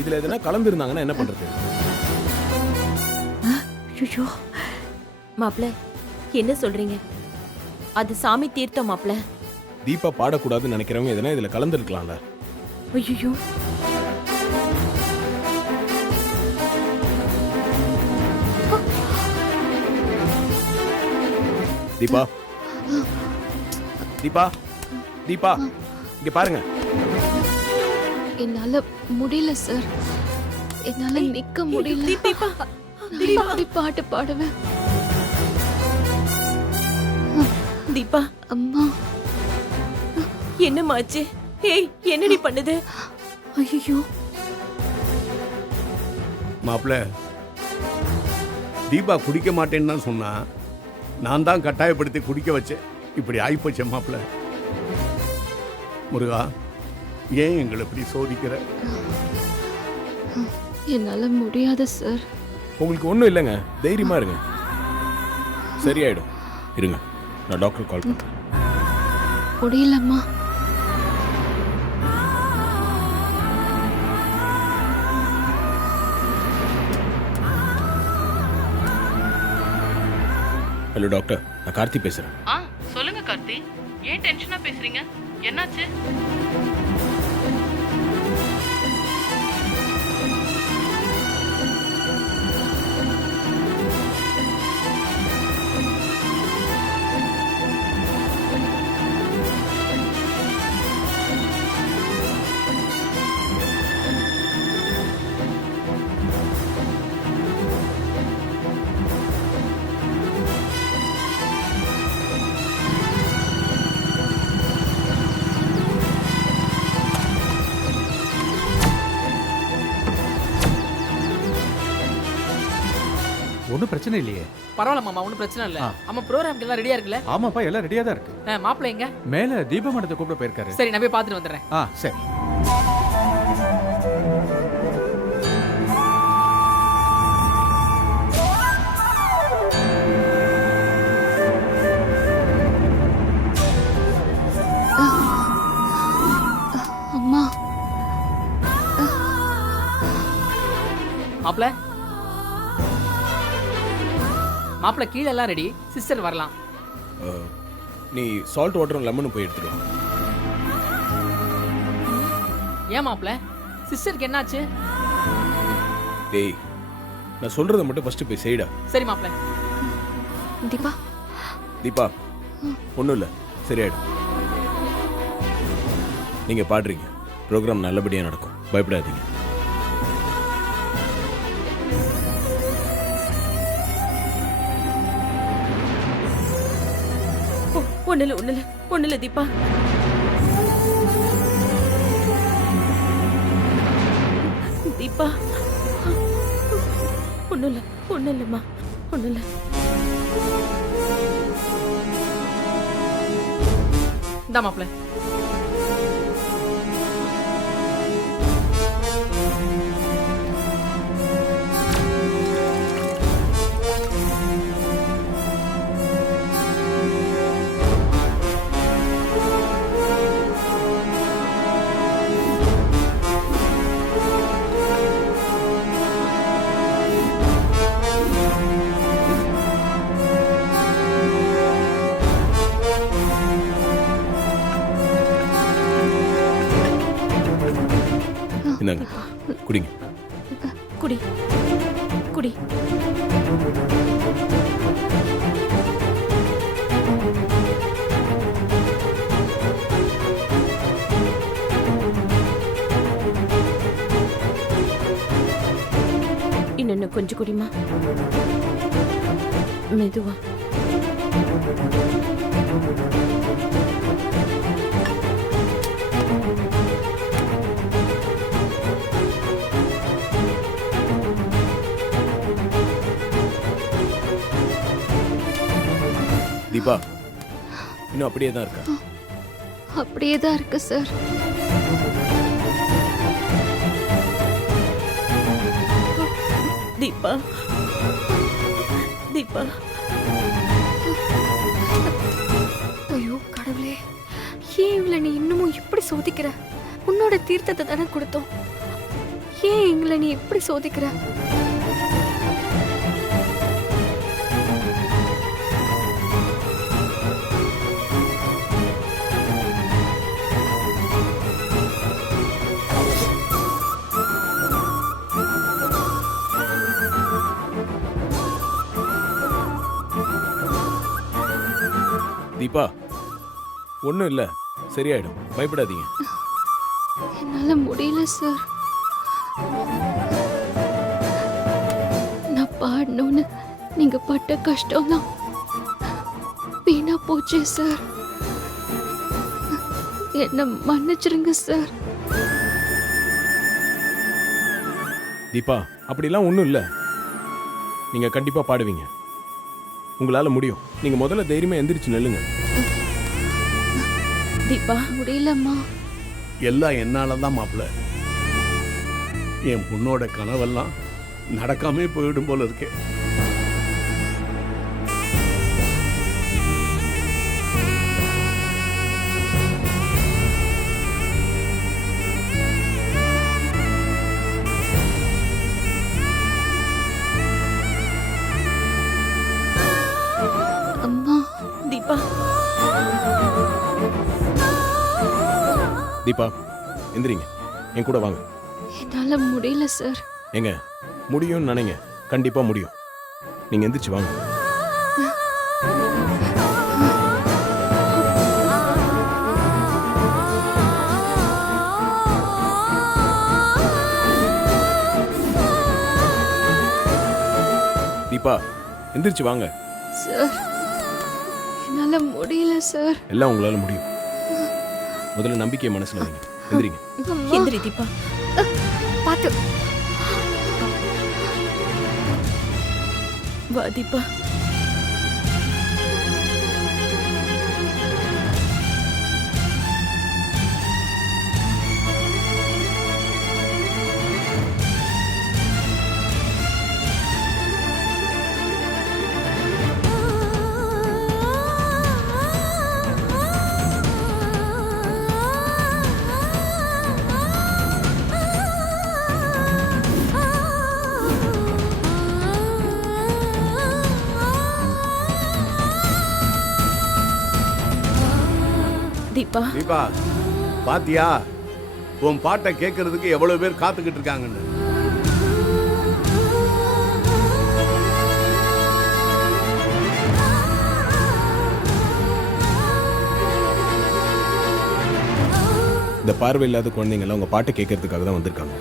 இதுல எதனா கலந்துருந்தாங்கன்னா என்ன பண்றது? ஐயோ மாப்ள, என்ன சொல்றீங்க? அது சாமி தீர்த்தம் மாப்ள. தீபா பாடக்கூடாதுன்னு நினைக்கிறவங்க எதனா இதுல கலந்துருக்கலாம்ல. ஐயோ தீபா, தீபா, தீபா, இங்க பாருங்க. என்னால முடியல சார். என்னால நிக்க முடியல. தீபா, நான் எப்படி பாட்டு பாடுவேன்? தீபா, அம்மா, என்னமாச்சு? ஏய், என்னடி பண்ணுது? ஐயோ, மாப்பிள்ள, தீபா குடிக்க மாட்டேன்னு தான் சொன்னா. நான் தான் கட்டாயப்படுத்தி குடிக்க வச்சேன். இப்படி ஆயிப்போச்சே மாப்பிள்ள. முருகா, ஏன் எங்களை இப்படி சோதிக்கிற? என்னால முடியாது சார். உங்களுக்கு ஒண்ணும் இல்லைங்க, தைரியமா இருங்க, சரியாயிடும். இருங்க, நான் டாக்டர் கால் பண்றேன். முடியலம்மா. ஹலோ டாக்டர், நான் கார்த்தி பேசுறேன். சொல்லுங்க கார்த்தி, ஏன் டென்ஷனா பேசுறீங்க? என்னாச்சு? ஒன்றும் பிரச்சனை இல்லையே. பரவாயில்ல மாமா, ஒன்றும் பிரச்சனை இல்லை. ஆமா, ப்ரோக்ராம்க்கு எல்லாம் ரெடியா இருக்குல்ல? ஆமாப்பா, எல்லாம் ரெடியா தான் இருக்கு. மாப்பிள்ளை எங்க? மேல தீப மண்டபத்தை கூப்பிட போயிருக்காரு. சரி, நான் போய் பார்த்துட்டு வந்துடுறேன். சரி. அம்மா, மாப்பிள்ளை, மாப்பிள்ளை கீழே எல்லாம் ரெடி, சிஸ்டர் வரலாம். நீ சால்ட் வாட்டரும் லெமனும் போய் எடுத்துட்டு வா. ஏன் மாப்பிள்ளை, சிஸ்டருக்கு என்னாச்சு? டேய், நான் சொல்றதை மட்டும் ஃபர்ஸ்ட் போய் செய்டா. சரி மாப்பிள்ளை. தீபா, தீபா, ஒன்றும் இல்லை, சரியாயிடும். நீங்க பாடுறீங்க, ப்ரோக்ராம் நல்லபடியா நடக்கும், பயப்படாதீங்க. ஒண்ணுல தீபா. தீபா, ஒண்ணுலம்மா, ஒண்ணுல. இந்தா மாப்பிள்ளை. இந்தாங்க, குடிங்க. குடி குடி. இன்னும் கொஞ்சம் குடிமா, மெதுவா. தீபா, இன்னும் அப்படியே தான் இருக்கா? அப்படியே தான் இருக்கு சார். தீபா, தீபா. ஐயோ கடவுளே, ஏன் இவளை நீ இன்னமும் இப்படி சோதிக்கிற? உன்னோட தீர்த்தத்தை தானே கொடுத்தோம். ஏன் எங்களை நீ இப்படி சோதிக்கிற? தீபா ஒன்றும் இல்லை, சரியாயிடும், பயப்படாதீங்க. என்னால முடியல சார். நான் பாடணும்னு நீங்க பட்ட கஷ்டம்லாம் வீணா போச்சு சார். என்ன மன்னிச்சிருங்க சார். தீபா அப்படிலாம் ஒன்றும் இல்லை, நீங்கள் கண்டிப்பாக பாடுவீங்க, உங்களால் முடியும். நீங்கள் முதல்ல தைரியமாக எந்திரிச்சு நில்லுங்க. தீபா முடியலம்மா. எல்லாம் என்னால தான் மாப்பிள்ள. என் பொண்ணோட கனவெல்லாம் நடக்காமே போயிடும் போல இருக்கே. அம்மா. தீபா தீபா எந்திரிங்க, என் கூட வாங்க. என்னால முடியல சார். எங்க முடியும்னு நினைங்க, கண்டிப்பாக முடியும். நீங்கள் எந்திரிச்சு வாங்க. தீபா எந்திரிச்சு வாங்க. சார் என்னால முடியல சார். எல்லாம் உங்களால் முடியும். முதல்ல நம்பிக்கையை மனசில் வைங்க. எந்திரிங்க. அம்மா. எந்திரி தீபா. பாத்து. வா தீபா. தீபா தீபா பாத்தியா, உன் பாட்டை கேட்கறதுக்கு எவ்வளவு பேர் காத்துக்கிட்டு இருக்காங்கன்னு. இந்த பார்வை இல்லாத குழந்தைங்கள்லாம் உங்கள் பாட்டை கேட்கறதுக்காக தான் வந்திருக்காங்க.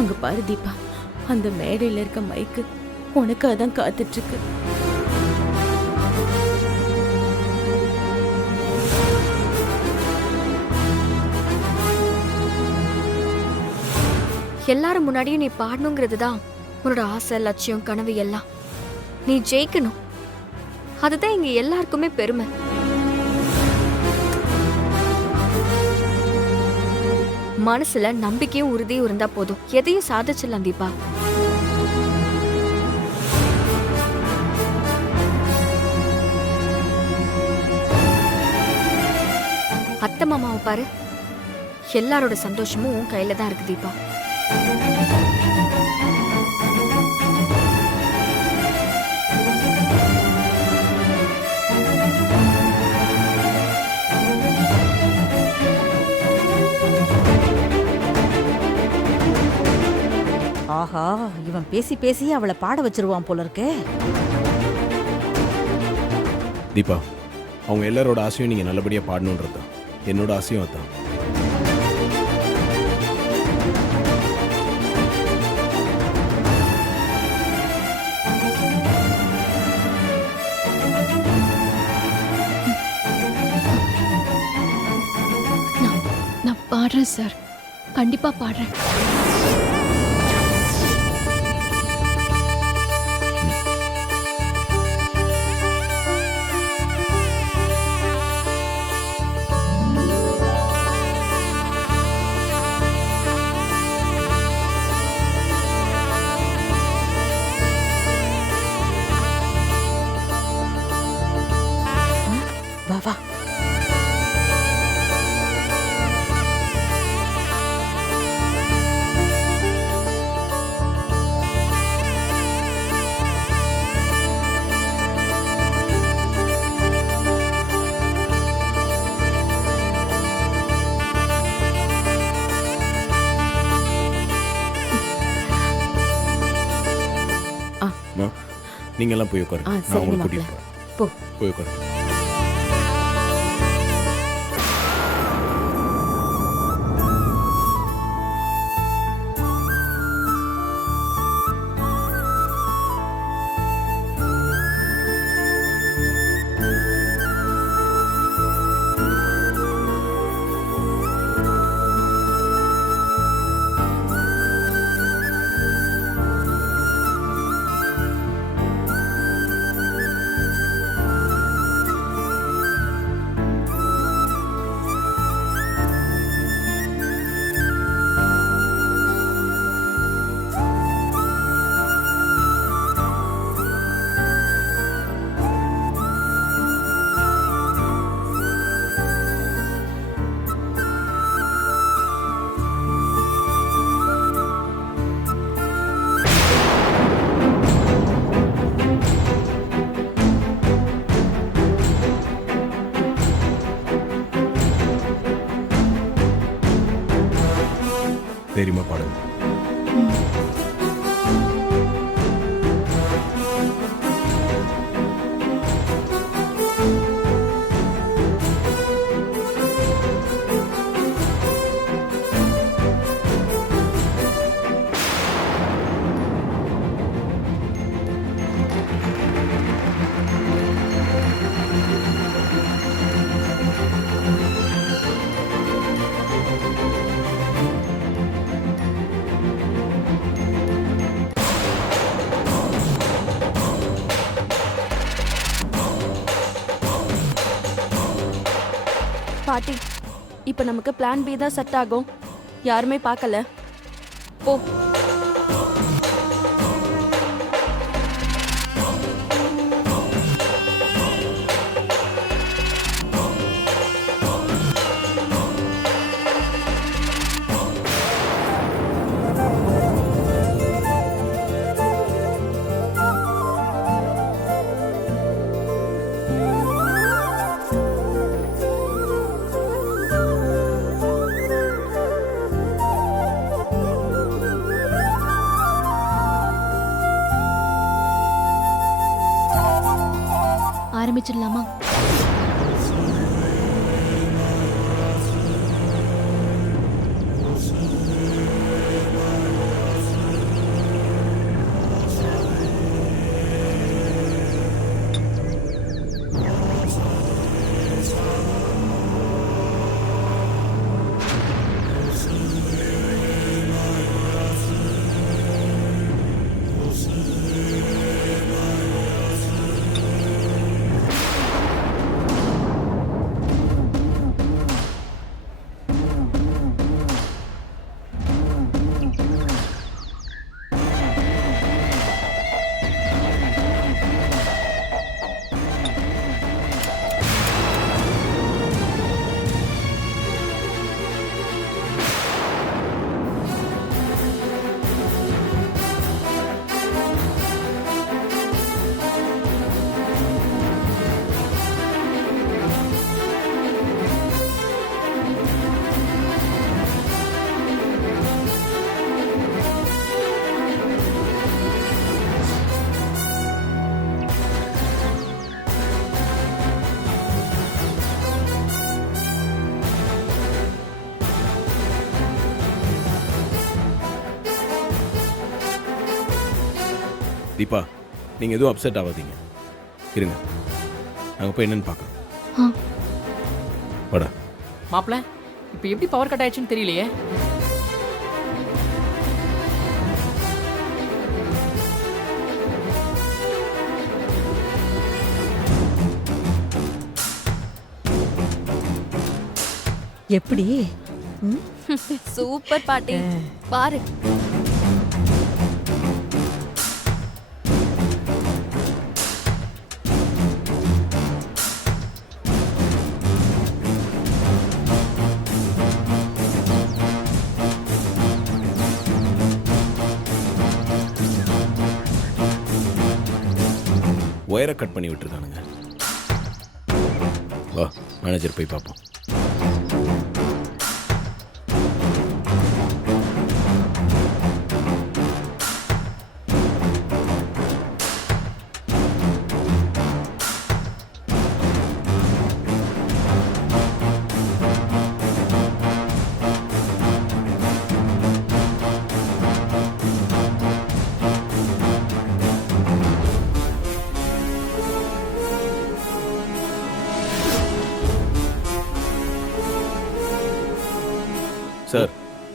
அங்க பாரு தீபா, அந்த மேடையில இருக்க மைக்கு உனக்காக தான் காத்துட்டு இருக்கு. எல்லாரும் முன்னாடியும் நீ பாடணுங்கிறது தான் உன்னோட ஆசை, லட்சியம், கனவு எல்லாம். நீ ஜெயிக்கணும், அதுதான் இங்க எல்லாருக்குமே பெருமை. மனசுல நம்பிக்கையும் உறுதியும் இருந்தா போதும், எதையும் சாதிச்சிடலாம் தீபா. அத்தை மாமாவை பாரு, எல்லாரோட சந்தோஷமும் உன் கையில தான் இருக்கு தீபா. ஆஹா, இவன் பேசி பேசி அவளை பாட வச்சிருவான் போல இருக்கே. தீபா, அவங்க எல்லாரோட ஆசையும் நீங்கள் நல்லபடியாக பாடணுன்றது தான் என்னோட ஆசையும் அதான். நான் பாடுறேன் சார், கண்டிப்பா பாடுறேன். ஆ. அம்மா, நீங்க எல்லாம் போய் உட்காருங்க. ஆ, நான் சரிங்க உங்களை மாப்ள. கூட்டிட்டு போறேன். போ. போய் உட்காருங்க. தைரியமா பாடுங்க. பாட்டி, இப்ப நமக்கு பிளான் பி தான் செட் ஆகும். யாருமே பார்க்கல. போ. ஆரம்பிச்சிடலாமா? தீபா, நீங்க எதுவும் அப்செட் ஆகாதீங்க. இருங்க, நாங்க போய் என்னன்னு பார்க்கலாம். வாடா. மாப்ள, இப்போ எப்படி பவர் கட் ஆயிடுச்சுன்னு தெரியலையே. எப்படி? சூப்பர் பாட்டி. பாரு. ஒயரை கட் பண்ணி விட்டுருக்கானுங்க. வா, மேனேஜர் போய் பார்ப்போம்.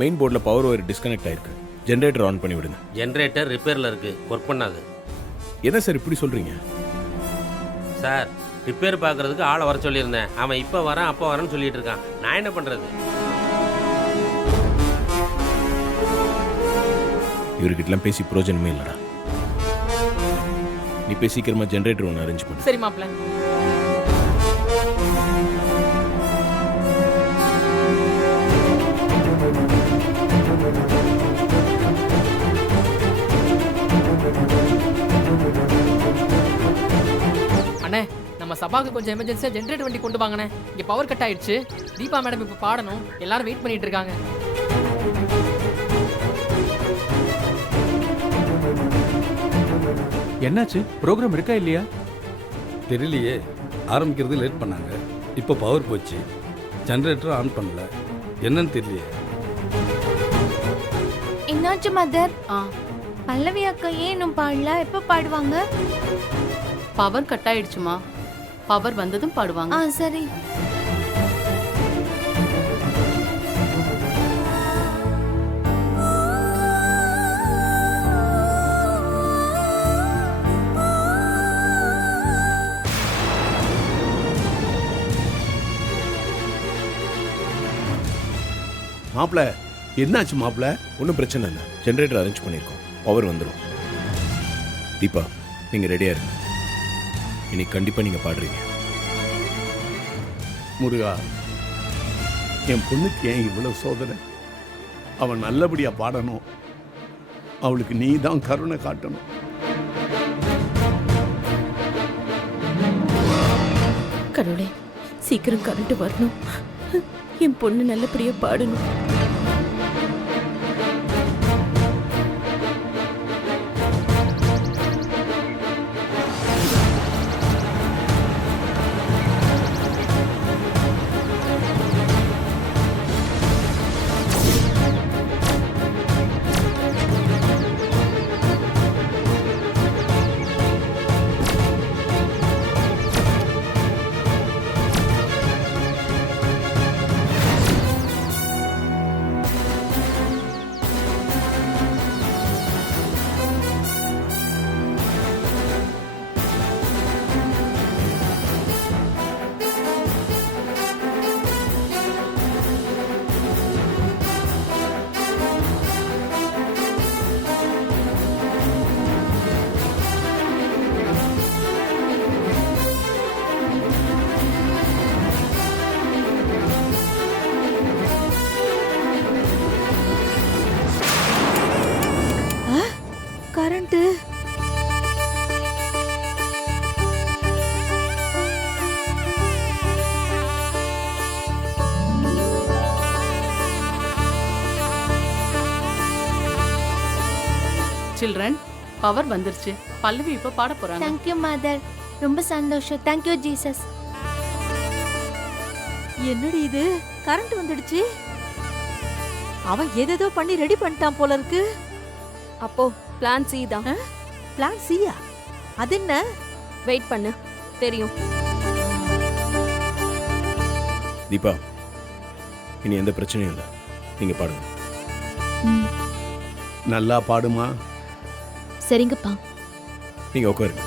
மெயின் போர்டில் பவர் ஒயர் டிஸ்கனெக்ட் ஆயிருக்கு. ஜென்ரேட்டர் ஆன் பண்ணி விடுங்க. ஜென்ரேட்டர் ரிப்பேரில் இருக்குது, ஒர்க் பண்ணாது. என்ன சார் இப்படி சொல்கிறீங்க? சார் ரிப்பேர் பார்க்குறதுக்கு ஆளை வர சொல்லியிருந்தேன். அவன் இப்போ வரேன் அப்போ வரேன்னு சொல்லிட்டு இருக்கான். நான் என்ன பண்ணுறது? இவர்கிட்டலாம் பேசி பிரயோஜனமே இல்லைடா. நீ போய் சீக்கிரமாக ஜென்ரேட்டர் ஒன்று அரேஞ்ச் பண்ணு. சரி மாப்பிள்ள. அண்ணே, நம்ம சபாவுக்கு கொஞ்சம் எமர்ஜென்சியா ஜெனரேட்டர் வண்டி கொண்டு வாங்கண்ணே. இங்க பவர் கட் ஆயிடுச்சு. தீபா மேடம் இப்ப பாடணும், எல்லாரும் வெயிட் பண்ணிட்டு இருக்காங்க. என்னாச்சு? ப்ரோக்ராம் இருக்கா இல்லையா? தெரியலையே, ஆரம்பிக்கிறது லேட் பண்ணாங்க. இப்போ பவர் போச்சு, ஜென்ரேட்டர் ஆன் பண்ணல, என்னன்னு தெரியலையே. என்னாச்சு மதர்? பல்லவி அக்கா ஏன் இன்னும் பாடல? எப்ப பாடுவாங்க? பவர் கட் ஆயிடுச்சுமா, பவர் வந்ததும் பாடுவாங்க. சரி. மாப்பிள்ள என்னாச்சு மாப்பிள்ள? ஒன்றும் பிரச்சனை இல்லை, ஜென்ரேட்டர் அரேஞ்ச் பண்ணியிருக்கோம், பவர் வந்துடும். தீபா, நீங்கள் ரெடியாக இருங்க. இன்னைக்கு கண்டிப்பாக நீங்கள் பாடுறீங்க. முருகா, என் பொண்ணுக்கு ஏன் இவ்வளவு சோதனை? அவன் நல்லபடியா பாடணும், அவளுக்கு நீ தான் கருணை காட்டணும். கடவுளே, சீக்கிரம் கரண்ட் வரணும். என் பொண்ணு நல்லபடியா பாடணும். கரண்ட்டு சில்ட்ரன், பவர் வந்துருச்சு. பல்லவி இப்ப பாட போறாங்க. தேங்க்யூ மதர், ரொம்ப சந்தோஷம். Thank you Jesus. என்னடி இது? கரண்ட் வந்துடுச்சு. அவன் ஏதேதோ பண்ணி ரெடி பண்ணிட்டான் போல இருக்கு. அப்போ பிளான் சி தான். பிளான் சியா? அது என்ன? வெயிட் பண்ணு, தெரியும். தீபா, இனி எந்த பிரச்சனையும் இல்லை, நீங்கள் பாடுங்க. நல்லா பாடுமா? சரிங்கப்பா. நீங்கள் உட்காருங்க.